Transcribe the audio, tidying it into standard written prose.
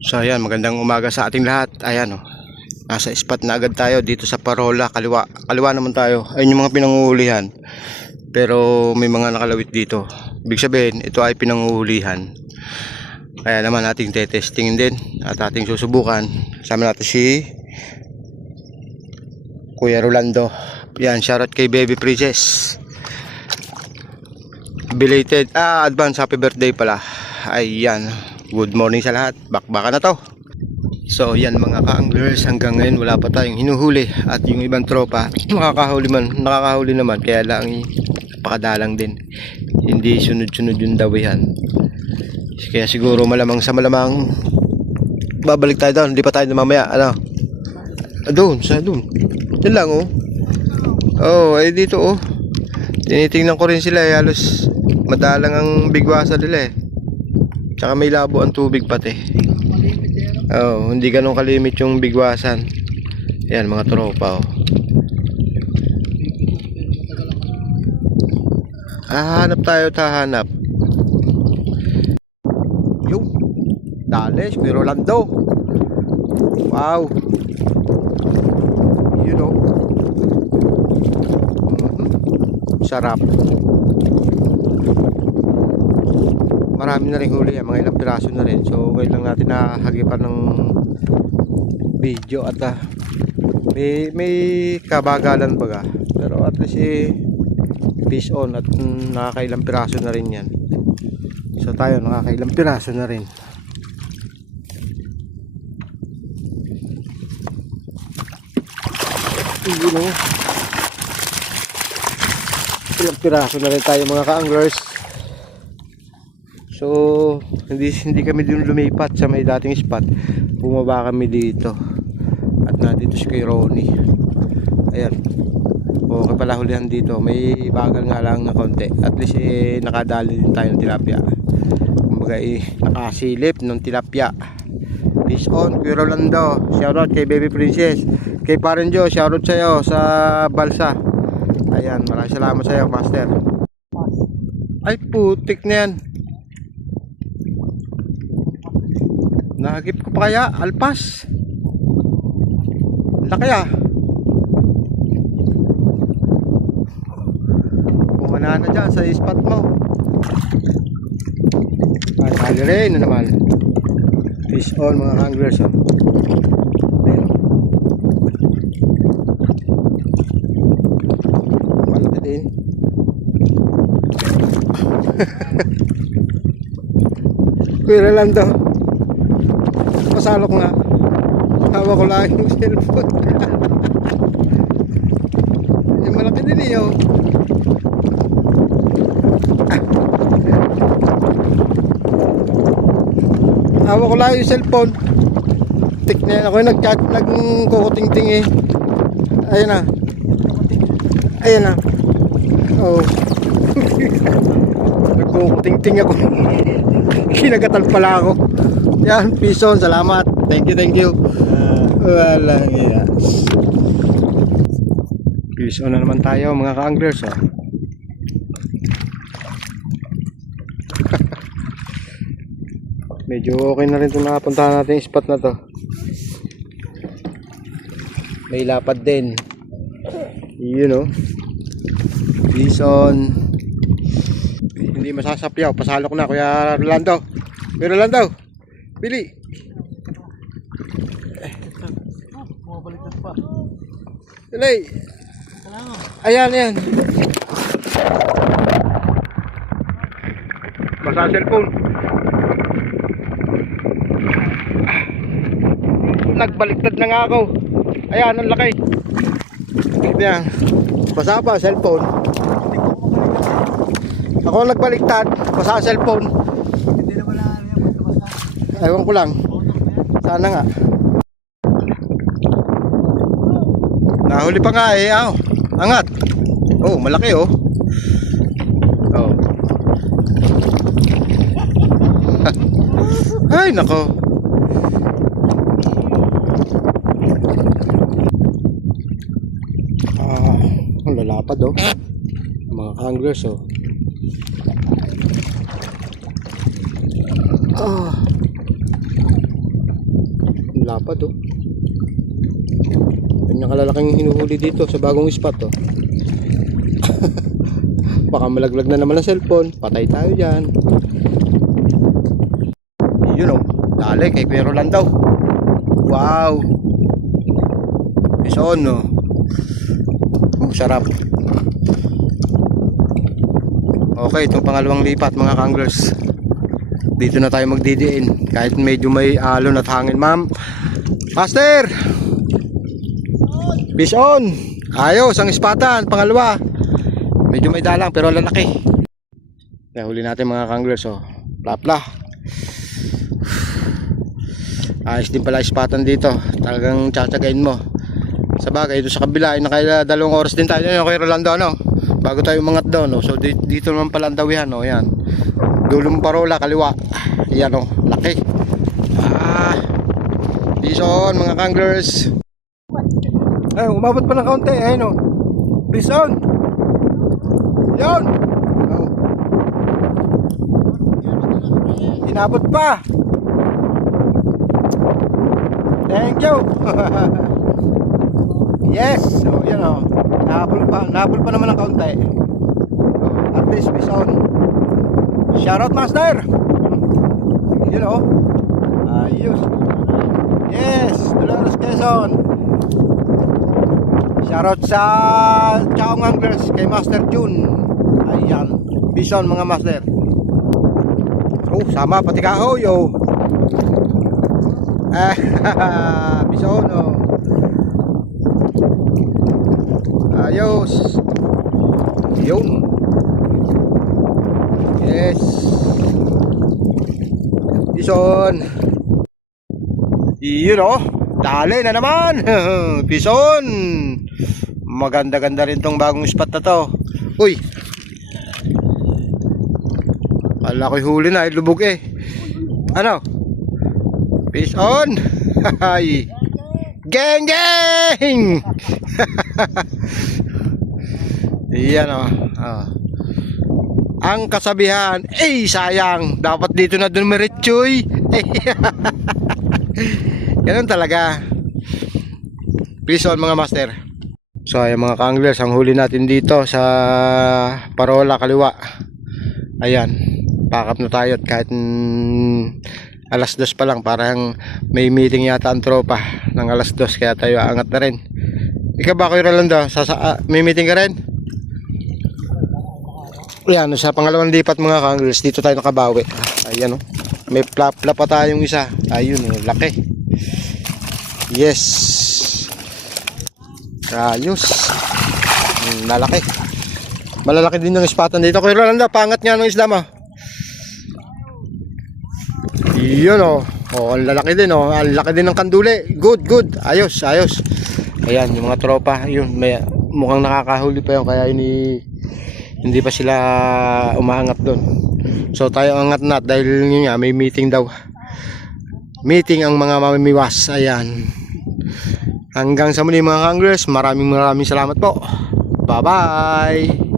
So ayan, magandang umaga sa ating lahat. Ayan oh. Nasa spot na agad tayo dito sa Parola, kaliwa. Kaliwa naman tayo. Ayun yung mga pinanguhulihan. Pero may mga nakalawit dito. Ibig sabihin, ito ay pinanguhulihan. Kaya naman ating tetestingin din at ating susubukan. Sama natin si Kuya Rolando. Yan, shoutout kay Baby Princess. Belated, advance happy birthday pala. Ayan, good morning sa lahat. Bakbakan na to. So yan mga ka-anglers, hanggang ngayon wala pa tayong hinuhuli. At yung ibang tropa nakakahuli naman. Kaya lang pakadalang din, hindi sunod-sunod yung dawihan. Kaya siguro malamang sa malamang babalik tayo doon. Hindi pa tayo mamaya. Ano? Doon, yan lang oh. Oh, ay dito oh. Tinitingnan ko rin sila halos madalang ang bigwasa nila Tsaka may labo ang tubig pati. Oh, hindi ganun kalimit yung bigwasan. Yan mga tropa oh. Hanap tayo, tahanap. Yung Dales, may Rolando. Wow. You know. Sarap. Marami na rin huli yan, mga ilang piraso na rin. So ngayon lang natin nahagipan ng video at may kabagalan baga. Pero at least fish on at nakakailang piraso na rin yan. So tayo nakakailang piraso na rin. Ilang piraso na rin tayo mga ka-anglers. So hindi kami dun lumipat sa may dating spot. Bumaba kami dito. At nandito si kay Ronnie. Ayan. Okay pala hulihan dito. May bagal nga lang na konti. At least nakadali din tayo ng tilapia. Kumbaga nakasilip ng tilapia. Fish on, Kuya Rolando. Shoutout kay Baby Princess. Kay Paren Joe, shoutout sa'yo sa balsa. Ayan, maraming salamat sa'yo, Master. Ay, putik na yan. Nahagip ko pa kaya, alpas. Laki Pumana na dyan sa spot mo. Ay, hali rin na naman. Fish on mga anglers oh. Malaki din. Kuya Rolando, pasalok nga. Hawak ko lang yung cellphone. Yung malaki din oh. Hawak ko lang yung cellphone. Tik na yan. Ako yung nag-chat, nagkukuting-ting Ayun na. Ayun na. Oh. Nagkukuting-ting ako. Kinagatan pala ako. Yan, piso, salamat. Thank you. Walang yes. Piso na naman tayo mga ka-anglers oh. Medyo okay na rin itong nakapuntahan natin yung spot na to. May lapad din. You know. Bison. Hindi masasapyaw. Pasalok na Kuya Rolando. Kuya Rolando. Bili. Bumabaliktad pa. Dali. Ayan. Basa cellphone. Nagbaliktad na nga ako. Ayan, ang laki. Ayan. Basa pa, cellphone. Ako nagbaliktad. Basa cellphone. Hindi naman na yan. Basta. Ewan ko lang. Sana nga. Nahuli pa nga oh. Angat. Oh, malaki oh. Oh. Ay, nako. Ang lalapad oh. Mga anglers oh. lapad oh. Ganyan kalalaking hinuhuli dito sa bagong spot oh. Baka malaglag na naman ang cellphone, patay tayo dyan. Yun oh, dali kay Kuya Rolando. Wow, bison no. Sarap. Okay, itong pangalawang lipat mga kanglers. Dito na tayo magdidiin kahit medyo may alon at hangin. Ma'am Master, bison. Ayos, ang ispatan, pangalawa. Medyo may dalang pero lalaki. Kaya huli natin mga kanglers oh. Plapla. Ayos din pala ispatan dito. Talagang tsatsagain mo. Sa bagay, ito sa kabila ay naka 2 oras din tayo kay Rolando ano? Bago tayo umangat doon oh. So dito naman pala ang dawihan oh. Yan. Dulong parola kaliwa. Yan oh, laki. Bison mga kanglers. Ay, umabot pa ng kaunti. Ayun oh. Bison. Yan. Oh. Inabot pa. Thank you. Yes. So yan oh. Nahabol pa naman ng kaunti. Oh, at least bison. Shoutout Master. You know. Ayos. Yes, Dolores Quezon. Shoutout sa Chaong Anglers kay Master June. Ayan, bison mga master. Oh, sama pati kahoy oh. Bison oh. Ayos. Yun. Yes. Bison. Yun oh. Dali na naman. Bison. Maganda-ganda rin tong bagong spot na to. Uy. Kala ko'y huli na. Lubog eh. Ano? Bison. Geng geng. Yan oh. Ang kasabihan, sayang, dapat dito na dumiretsoy. Ganun talaga. Bison mga master. So ayan mga kanglers, ang huli natin dito sa parola kaliwa. Ayan, pack up na tayo at kahit 2:00 pa lang, parang may meeting yata ang tropa ng 2:00, kaya tayo aangat na rin. Ikaw ba Kuya Rolando? May meeting ka rin? Ayan, sa pangalawang lipat mga kanglers, dito tayo nakabawi. Ayan oh. May plapla pa tayong isa. Ayun oh, laki. Yes. Ayos. Lalaki. Malalaki din yung ispatan dito. Kuya Rolando, pangat nga ng isda mo. Yun oh. Oh, ang lalaki din oh. Ang laki din ng kanduli. Good, good. Ayos, ayos. Ayan, yung mga tropa. Yun, may, mukhang nakakahuli pa yun. Kaya hindi pa sila umaangat doon. So tayo angat na dahil yun nga, may meeting daw. Meeting ang mga mamimiwas. Ayan. Hanggang sa muli mga kanglers, maraming salamat po. Bye bye.